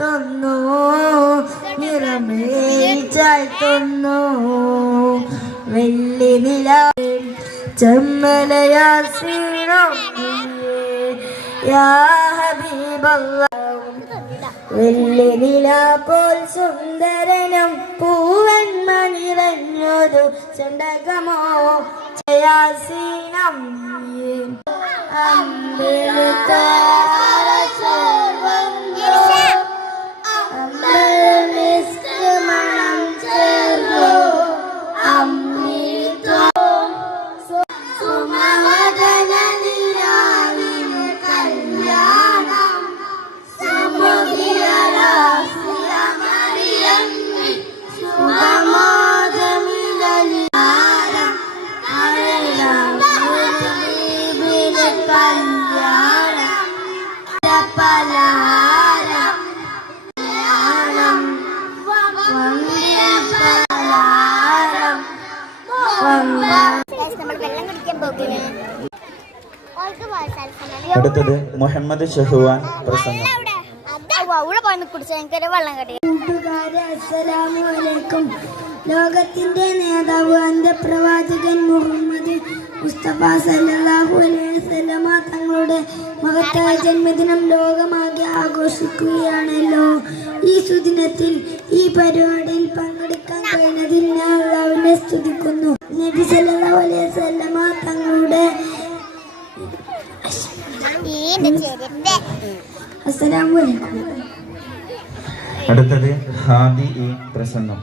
വാഴ്ത്തുന്നു, നിറമേൽ ചാഴ്ത്തുന്നു. വെള്ളി നില ചെമ്മലയാസീനോ യാ ഹബീബല്ലാഹ്. വെള്ളി നില പോൽ സുന്ദരനും പൂവൻ മണിറഞ്ഞൊരു ചെണ്ടകമോ യാസീനം അടുത്തത് മുഹമ്മദ് ഷഹ്വാൻ പ്രസംഗം. ലോകത്തിന്റെ നേതാവ് അന്ത്യപ്രവാചകൻ മുഹമ്മദ് മുസ്തഫ സല്ലല്ലാഹു അലൈഹി വസല്ലമ തങ്ങളുടെ മഹത്തായ ജന്മദിനം ലോകമാകെ ആഘോഷിക്കുകയാണല്ലോ. ഈ സുദിനത്തിൽ ഈ പരിപാടിയിൽ പങ്കെടുക്കാൻ കഴിഞ്ഞതിൽ ഞാൻ അല്ലാഹുവിനെ സ്തുതിക്കുന്നു. നബി സല്ലല്ലാഹു അലൈഹി വസല്ലമ തങ്ങളുടെ അടുത്തത് ഹാദി ഈ പ്രസംഗം.